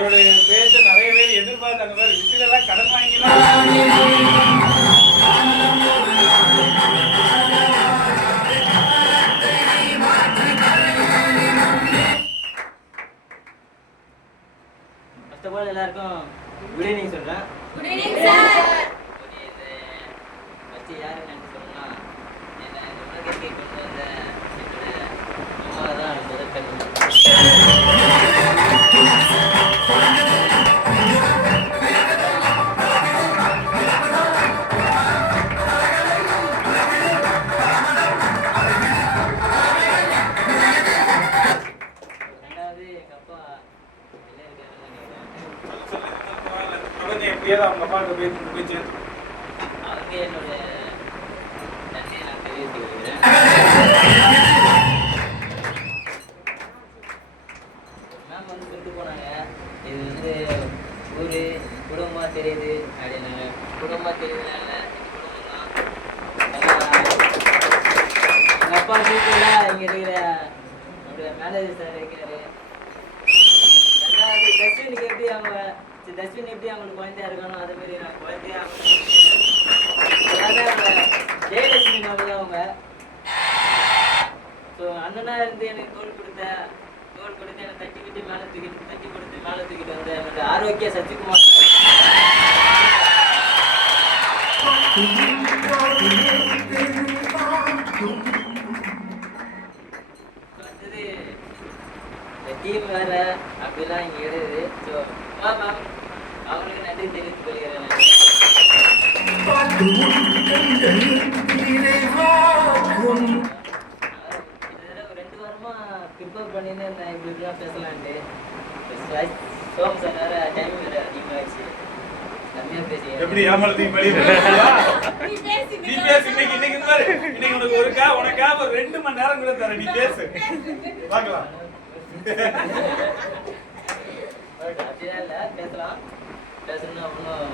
அவருடைய பேச்ச நிறைய பேர் எதிர்பார்த்தாங்க. பேர் விசிலெல்லாம் கடன் வாங்கிக்கலாம். ஃபர்ஸ்ட் ஆஃப் ஆல் எல்லாருக்கும் குட் ஈவினிங் சொல்றேன். Good evening sir. ஓகே, இது ஃபர்ஸ்ட் யாருன்னு சொன்னா என்ன இந்த உலகத்துக்கு கொண்டு வந்த என்னோட அம்மா தான் முதல் கல்வி. ரெண்டாவது எங்க அப்பா வெளியே இருக்காருன்னு எப்படியாவது அவங்க அப்பாவுக்கு பேச்சு அவங்க என்னோட நன்றியை நான் தெரிவித்துக் கொள்கிறேன். மேம் வந்து சொல்லிட்டு போனாங்க, இது வந்து ஊர் குடும்பமாக தெரியுது அப்படின்னாங்க. குடும்பமாக தெரியுதுனால இது குடும்பம் தான். எங்கள் அப்பா வீட்டில் இங்கே இருக்கிற நம்முடைய மேனேஜர் சார் இருக்கிறாரு. ரெண்டாவது டஸ்ட்பினுக்கு எப்படி அவங்க டஸ்ட்பின் எப்படி அவங்களுக்கு குழந்தையா இருக்கணும், அதே மாதிரி நான் குழந்தையா ஜெயலட்சுமி மேம் தான் அவங்க. ஸோ அண்ணனா இருந்து எனக்கு தோல் கொடுத்து என்னை தட்டி மேலே தூக்கிட்டு வந்து என்னோட ஆரோக்கிய சசிகுமார் வந்தது டீம் வேற அப்படிலாம் இங்கே எழுதுது. ஸோ மேம் அவங்களுக்கு நன்றி தெரிவித்துக் கொள்கிறேன். ஒரு 2 வாரமா ப்ரிப்பேர் பண்ணின்னு நான் இப்படிலாம் பேசலான்ட்டு. சோம் சார் வேற டைம் வேற அதிகமாகிடுச்சு, கம்மியாக பேசி எப்படி ஏமாத்தி நீ பேசு. இன்னைக்கு பாரு, இன்னைக்கு உனக்கு உனக்கா ஒரு 2 மணி நேரம் கூட தர. நீ பேசு பார்க்கலாம். அப்படிலாம் இல்லை, பேசணும்னா ஒன்றும்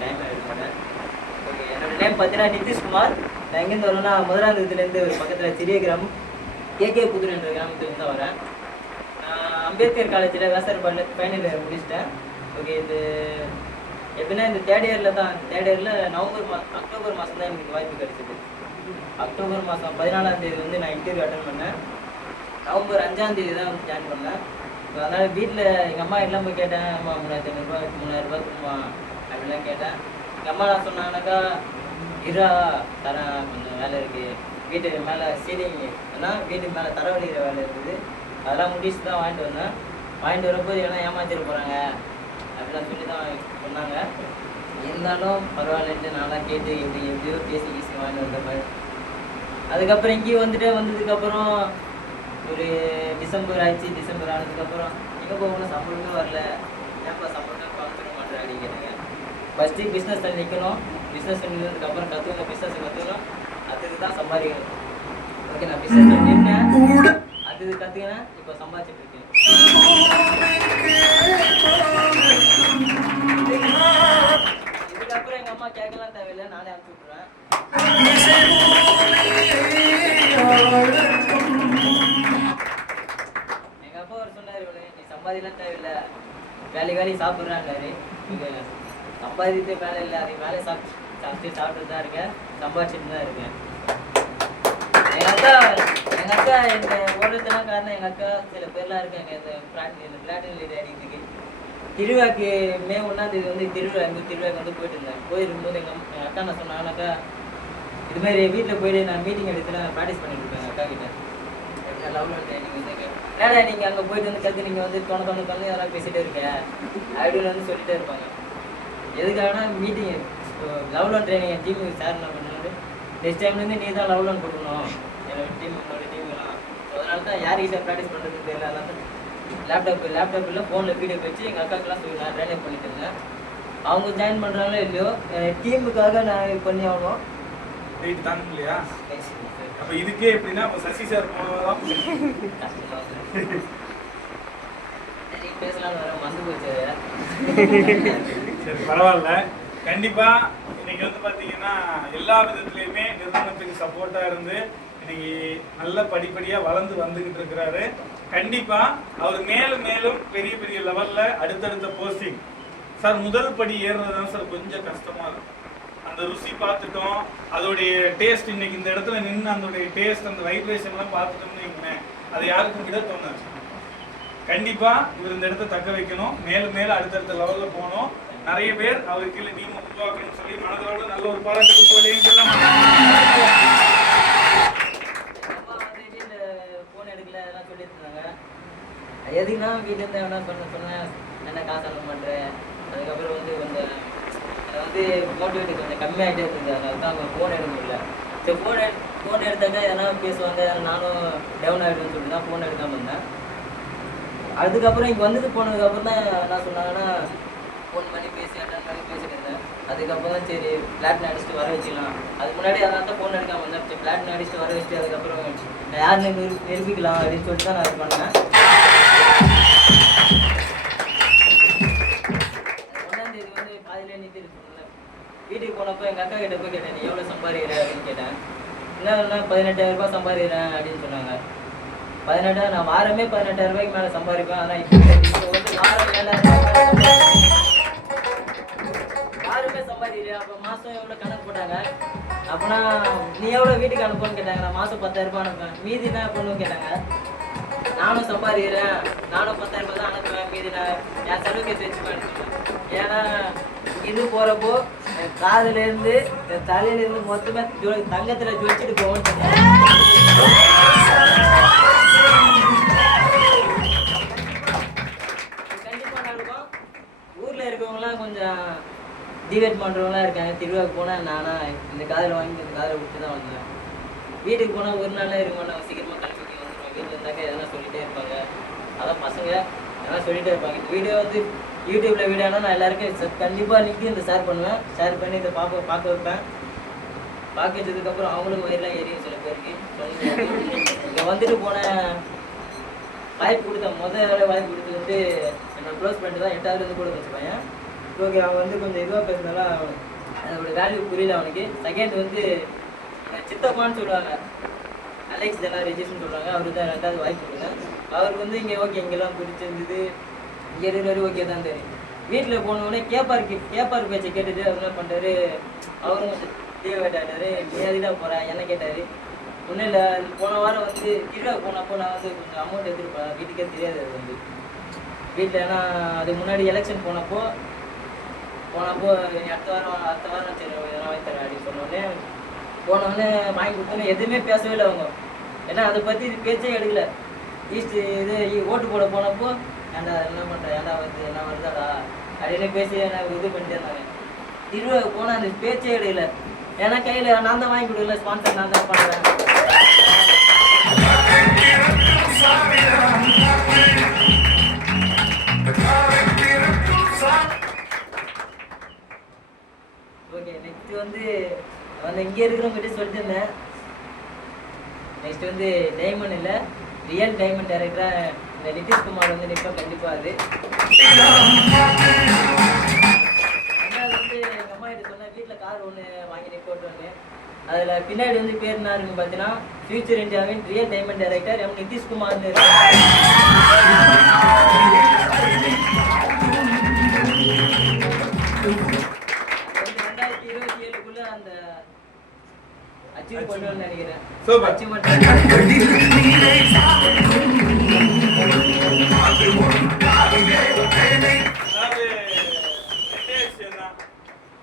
டைம் ஆகிடுமாட்டேன். ஓகே, என்னோட நேம் பார்த்தீங்கன்னா நிதிஷ்குமார். நான் எங்கேருந்து வரேன்னா மதுராந்தகத்துலேருந்து ஒரு பக்கத்தில் சிறிய கிராமம் கேகே புதூர் என்ற கிராமத்துலேருந்து தான் வரேன். நான் அம்பேத்கர் காலேஜில் விவசாய ஃபைனல் இயர் முடிச்சிட்டேன். ஓகே, இது எப்படின்னா இந்த தேர்ட் இயரில் அக்டோபர் மாதம் தான் எனக்கு வாய்ப்பு கிடைச்சிது. அக்டோபர் மாதம் 14ஆம் தேதி வந்து நான் இன்டர்வியூ அட்டன் பண்ணேன். நவம்பர் 5ஆம் தேதி தான் வந்து ஜாயின் பண்ணேன். அதனால் வீட்டில் எங்கள் அம்மா எல்லாம் போய் கேட்டேன், அம்மா 3500 3000 கொடுமா அப்படிலாம் கேட்டேன். எங்கள் அம்மா நான் சொன்னாங்கனாக்கா, இரா தரேன், கொஞ்சம் வேலை இருக்குது, வீட்டுக்கு மேலே சீலிங் ஆனால் வீட்டுக்கு மேலே தர வலிக்கிற வேலை இருக்குது, அதெல்லாம் முடிச்சு தான் வாங்கிட்டு வந்தேன். வாங்கிட்டு வரும்போது எல்லாம் ஏமாத்திட்டு போகிறாங்க அப்படிலாம் சொல்லி தான் சொன்னாங்க. இருந்தாலும் பரவாயில்லன்ட்டு நான்லாம் கேட்டு எப்படியோ பேசி வாங்கிட்டு வந்தேன். அதுக்கப்புறம் இங்கேயும் வந்ததுக்கப்புறம் ஒரு டிசம்பர் ஆயிடுச்சு. டிசம்பர் ஆனதுக்கப்புறம் எங்கே போகணும், சம்பளமே வரல, ஏன்ப்பா சம்பளமே பார்த்துக்க மாட்டேன் அப்படின்னு கேட்டேங்க. ஃபஸ்ட்டு பிஸ்னஸில் நிற்கணும், பிஸ்னஸ் நின்றதுக்கப்புறம் பிஸ்னஸ் கற்றுக்கணும், அதுக்கு தான் சம்பாதிக்கணும். ஓகே, நான் பிஸ்னஸ் நின்னேன், அதுக்கு கற்றுக்கினேன், இப்போ சம்பாதிச்சுட்டு இருக்கேன். இதுக்கப்புறம் எங்கள் அம்மா கேட்கலாம் தேவையில்லை, நானே அனுப்பிச்சி விட்ருவேன். எங்கள் அப்பா அவர் சொன்னார், நீ சம்பாதிலாம் தேவையில்லை, வேலை சாப்பிட்றாண்டாரு. இங்கே சம்பாதித்து வேலை இல்லை, அதுக்கு வேலை சாப்பிட்டு தான் இருக்கேன், சம்பாதிச்சுட்டு தான் இருக்கேன். எங்கள் அக்கா இந்த ஓடுறதுலாம் காரணம் எங்கள் அக்கா சில பேர்லாம் இருக்காங்க இந்த பிளாட்டினம் லீடர் அடிக்கிறதுக்கு. திருவிழாக்கு மே 1ஆம் தேதி வந்து திருவிழாக்கு வந்து போயிட்டு இருந்தேன். போயிருக்கும்போது எங்கள் அக்கா நான் சொன்னாங்கனாக்கா, இதுமாதிரி வீட்டில் போயிட்டு நான் மீட்டிங் எடுத்து நான் ப்ராக்டிஸ் பண்ணிட்டு இருக்கேன் அக்கா கிட்ட. எப்படின்னா லெவல் ட்ரைனிங் வந்து ஏடா நீங்கள் அங்கே போயிட்டு வந்து கற்று நீங்கள் வந்து தொண்ணு அதெல்லாம் பேசிகிட்டே இருக்கேன் அப்படின்னு வந்து சொல்லிகிட்டே இருப்பாங்க. எதுக்காகனா மீட்டிங் லெவல் 1 ட்ரைனிங் என் டீமுக்கு சார் என்ன பண்ணாரு, நெக்ஸ்ட் டைம்லேருந்து நீ தான் லெவல் 1 கொடுக்கணும் என்னோட டீம்லாம். அதனால தான் யார்கிட்ட ப்ராக்டிஸ் பண்ணுறதுன்னு தெரியல. அதனால லேப்டாப்பில் ஃபோனில் வீடியோ வச்சு எங்கள் அக்காக்கெல்லாம் சொல்லி நான் ட்ரைனிங் பண்ணிட்டு இருந்தேன். அவங்க ஜாயின் பண்ணுறாங்களோ இல்லையோ டீமுக்காக நான் பண்ணி ஆகணும். வெயிட் தாங்க இல்லையா? அப்ப இதுக்கே எப்படின்னா சசி சார் போனதான் பேசலாம்னு வர வந்து போச்சு. சரி, பரவாயில்ல. கண்டிப்பா இன்னைக்கு வந்து பாத்தீங்கன்னா எல்லா விதத்திலயுமே நிறுவனத்துக்கு சப்போர்ட்டா இருந்து இன்னைக்கு நல்ல படிப்படியா வளர்ந்து வந்துகிட்டு இருக்கிறாரு. கண்டிப்பா அவர் மேலும் மேலும் பெரிய பெரிய லெவல்ல அடுத்தடுத்த போஸ்டிங். சார் முதல் படி ஏறுறது தான் சார் கொஞ்சம் கஷ்டமா இருக்கும். அந்த ருசி பார்த்துட்டோம், அதோடைய டேஸ்ட் இன்னைக்கு இந்த இடத்துல நின்று அதோடைய டேஸ்ட் அந்த வைப்ரேஷன்லாம் பார்த்துட்டோம்னு வைங்களேன், அது யாருக்கும் விட தோணாது. கண்டிப்பா இவர் இந்த இடத்த தக்க வைக்கணும், மேலும் மேலும் அடுத்தடுத்த லெவல்ல போகணும். நிறைய பேர் அவருக்கு கீழே டீம் உருவாக்கணும்னு சொல்லி மனதோட நல்ல ஒரு பாராட்டு கொடுத்து சொல்லலாம். போன் எடுக்கல அதெல்லாம் சொல்லிட்டு இருந்தாங்க. எதுக்குன்னா வீட்டுல இருந்து என்ன சொன்னேன், என்ன காசு அனுப்ப மாட்டேன். அதுக்கப்புறம் வந்து கொஞ்சம் வந்து மோட்டிவேட் கொஞ்சம் கம்மியாகிட்டே இருந்தது. அதனால தான் அவங்க ஃபோன் எடுக்க முடியல. சரி ஃபோன் எடுத்தாக்கா எதனா பேசுவாங்க, நானும் டவுன் ஆகிடுன்னு சொல்லிட்டு தான் ஃபோன் எடுக்காமல் இருந்தேன். அதுக்கப்புறம் இங்கே வந்துட்டு போனதுக்கப்புறம் தான் என்ன சொன்னாங்கன்னா ஃபோன் பண்ணி அட்டன் பண்ணி பேசிட்டு இருந்தேன். அதுக்கப்புறம் தான் சரி பிளாட்னு அடிச்சுட்டு வர வச்சுக்கலாம். அதுக்கு முன்னாடி அதனால தான் ஃபோன் எடுக்காமல் இருந்தேன். சரி பிளாட்னு அடிச்சுட்டு வர வச்சுட்டு அதுக்கப்புறம் நான் யாருன்னு நிரூபிக்கலாம் அப்படின்னு சொல்லிட்டு தான் நான் இது பண்ணேன். 1ஆம் தேதி வந்து பாதியிலே நிறுத்தி சொன்னேன். வீட்டுக்கு போனப்போ எங்கள் அக்கா கிட்ட போய் கேட்டேன், நீ எவ்வளோ சம்பாதிக்கிற அப்படின்னு கேட்டேன். என்ன 18,000 ரூபாய் சம்பாதிக்கிறேன் அப்படின்னு சொன்னாங்க. 18 நான் வாரமே 18,000 ரூபாய்க்கு மேலே சம்பாதிப்பேன். ஆனால் இப்போ வந்து வாரம் 7,000 வாரமே சம்பாதிக்கிறேன். அப்போ மாதம் எவ்வளோ கணக்கு போட்டாங்க. அப்போனா நீ எவ்வளோ வீட்டுக்கு அனுப்புன்னு கேட்டாங்க. நான் மாதம் 10,000 ரூபாய் அனுப்புவேன். மீதி தான் பொண்ணுன்னு கேட்டாங்க. நானும் சம்பாதிக்கிறேன், நானும் 10,000 ரூபாய் தான் அனுப்புவேன், மீதி நான் என் செலவுக்கு வச்சுப்பேன். ஏன்னா இது போகிறப்போ என் காதுலேருந்து என் தலையிலேருந்து மொத்தமாக தங்கத்தில் ஜொலிச்சுட்டு போவோன்னு சொன்னேன். கண்டிப்பாக நடக்கும். ஊரில் இருக்கவங்களாம் கொஞ்சம் டிவேட் பண்ணுறவங்களாம் இருக்காங்க. திருவிழாவுக்கு போனால் நானா இந்த காதில் வாங்கி இந்த காதில் விட்டு தான் வந்தேன். வீட்டுக்கு போனால் ஒரு நாளாக இருக்க மாட்டாங்க, சீக்கிரமாக கிளம்பி வந்துடுவாங்க. வீட்டில் இருந்தாக்கா எதனா சொல்லிகிட்டே இருப்பாங்க. அதான் பசங்க எதனா சொல்லிகிட்டே இருப்பாங்க. இந்த வீடியோ வந்து யூடியூப்பில் வீடியோனா நான் எல்லாருக்கும் கண்டிப்பாக நிற்கி இந்த ஷேர் பண்ணுவேன். ஷேர் பண்ணி இதை பார்க்க வைப்பேன். பார்க்க வச்சதுக்கப்புறம் அவங்களுக்கும் வயிறுலாம் எரியும் சில பேருக்கு. இங்கே வந்துட்டு போன வாய்ப்பு கொடுத்தேன். வாய்ப்பு கொடுத்து வந்து என்னோட க்ளோஸ் பண்ணிட்டு தான் 8வது வந்து கூட வச்சுப்பேன். ஓகே அவன் வந்து கொஞ்சம் இதுவாக பேசுனால அதோட வேல்யூ புரியல அவனுக்கு. செகண்ட் வந்து சித்தப்பான்னு சொல்லுவாங்க, அலெக்ஸ் இதெல்லாம் ரெஜிஸ்ட்னு சொல்லுவாங்க. அவருக்கு தான் 2வது வாய்ப்பு கொடுத்தேன். அவருக்கு வந்து இங்கே ஓகே இங்கெல்லாம் பிடிச்சிருந்தது, இங்கே இருக்கிற ஓகே தான் தெரியும். வீட்டில் போனவுடனே கேப்பார் பேச்சை கேட்டுட்டு அவர் என்ன பண்ணுறாரு, அவரும் கொஞ்சம் டிவேட் ஆகிட்டாரு. நீ எதுக்கிட்ட போகிறேன் என்ன கேட்டார். ஒன்றும் இல்லை, போன வாரம் வந்து திருவிழா போனப்போ நான் வந்து கொஞ்சம் அமௌண்ட் எடுத்துருப்பேன். வீட்டுக்கே தெரியாது. அது வந்து வீட்டில் ஏன்னா அதுக்கு முன்னாடி எலெக்ஷன் போனப்போ அடுத்த வாரம் சரி எதனா வாங்கி தரேன் அப்படின்னு சொன்னோடனே போனோடனே வாங்கி கொடுத்தோன்னே எதுவுமே பேசவே இல்லை அவங்க. ஏன்னா அதை பற்றி பேச்சே எடுக்கல. இது ஓட்டு போட போனப்போ ஏன்டா என்ன பண்ணுறேன், ஏன்டா வந்து என்ன வருதாடா அப்படின்னு பேசி எனக்கு இது பண்ணிட்டே இருந்தாங்க. திருவிழாவுக்கு போனால் அந்த பேச்சே எடுக்கல. ஏன்னா கையில் நான் தான் வாங்கி கொடுக்கல, ஸ்பான்சர் நான் தான் பண்ணுறேன். ஓகே நெக்ஸ்ட் வந்து இங்கே இருக்கிறவங்ககிட்ட சொல்லிட்டு இருந்தேன். நெக்ஸ்ட் வந்து டைமண்ட் இல்லை, ரியல் டைமண்ட் டைரக்டராக இந்த நிதிஷ்குமார் வந்து நிற்பா கண்டிப்பாக. அது வந்து எங்கள் அம்மா கிட்ட சொன்னேன், வீட்டில் கார் ஒன்று வாங்கி நிற்போட்டுன்னு. அதில் பின்னாடி வந்து பேர் என்ன இருக்குன்னு பார்த்தீங்கன்னா ஃபியூச்சர் இந்தியாவின் ரியல் டைமண்ட் டைரக்டர் எம் நிதிஷ்குமார்னு இருக்கு. 2027க்குள்ள அந்த அச்சீவ் பண்ணுவேன்னு நினைக்கிறேன்.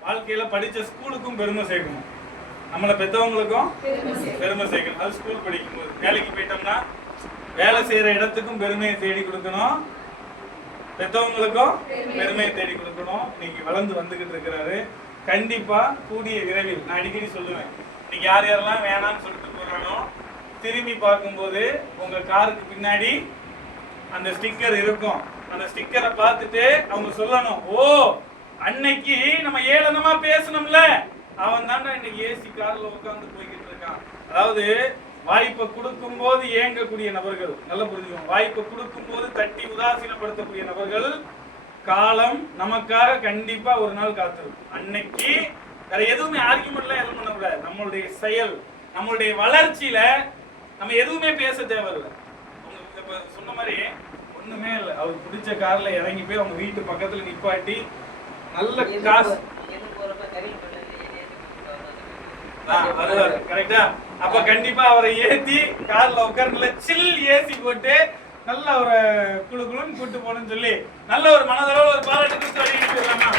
வாழ்க்கையில படிச்ச ஸ்கூலுக்கும் பெருமை சேர்க்கணும், நம்மளை பெற்றவங்களுக்கும் பெருமை சேர்க்கணும். அது ஸ்கூல் படிக்கும்போது. வேலைக்கு போயிட்டோம்னா வேலை செய்யற இடத்துக்கும் பெருமையை தேடி கொடுக்கணும், பெற்றவங்களுக்கும் பெருமையை தேடி கொடுக்கணும். இன்னைக்கு வளர்ந்து வந்துகிட்டு இருக்கிறாரு. கண்டிப்பா கூடிய விரைவில் நான் அடிக்கடி சொல்லுவேன், இன்னைக்கு யார் யாரெல்லாம் வேணாம்னு சொல்லிட்டு போறானோ திரும்பி பார்க்கும்போது உங்க காருக்கு பின்னாடி அந்த ஸ்டிக்கர் இருக்கும். அந்த ஸ்டிக்கரை பார்த்துட்டு அவங்க சொல்லணும், ஓ அன்னைக்கு நம்ம ஏளனமா பேசணும்ல, அவன் தாண்டா இன்னைக்கு ஏசி கார்ல உட்காந்து போய்கிட்டு இருக்கான். அதாவது வாய்ப்பை கொடுக்கும் போது ஏங்கக்கூடிய நபர்கள் நல்லா புரிஞ்சுக்கணும். வாய்ப்பை கொடுக்கும் போது தட்டி உதாசீனப்படுத்தக்கூடிய நபர்கள் காலம் நமக்காக கண்டிப்பா ஒரு நாள் காத்திருக்கும். அன்னைக்கு வேற எதுவுமே ஆர்கியூமெண்ட்லாம் எதுவும் பண்ணக்கூடாது. நம்மளுடைய செயல், நம்மளுடைய வளர்ச்சியில நம்ம எதுவுமே பேச தேவையில்லை. உங்களுக்கு இப்ப சொன்ன மாதிரி ஒண்ணுமே இல்லை. அவருக்கு பிடிச்ச கார்ல இறங்கி போய் அவங்க வீட்டு பக்கத்துல நிப்பாட்டி நல்ல காசு வருவாரு. கரெக்டா? அப்ப கண்டிப்பா அவரை ஏத்தி கார்ல உட்கார்ந்து சில் ஏசி போட்டு நல்ல ஒரு குழு குழுன்னு கூட்டு போகணும்னு சொல்லி நல்ல ஒரு மனதளவு ஒரு பாராட்டு கொடுத்து வழங்கிட்டு போயிடலாமா?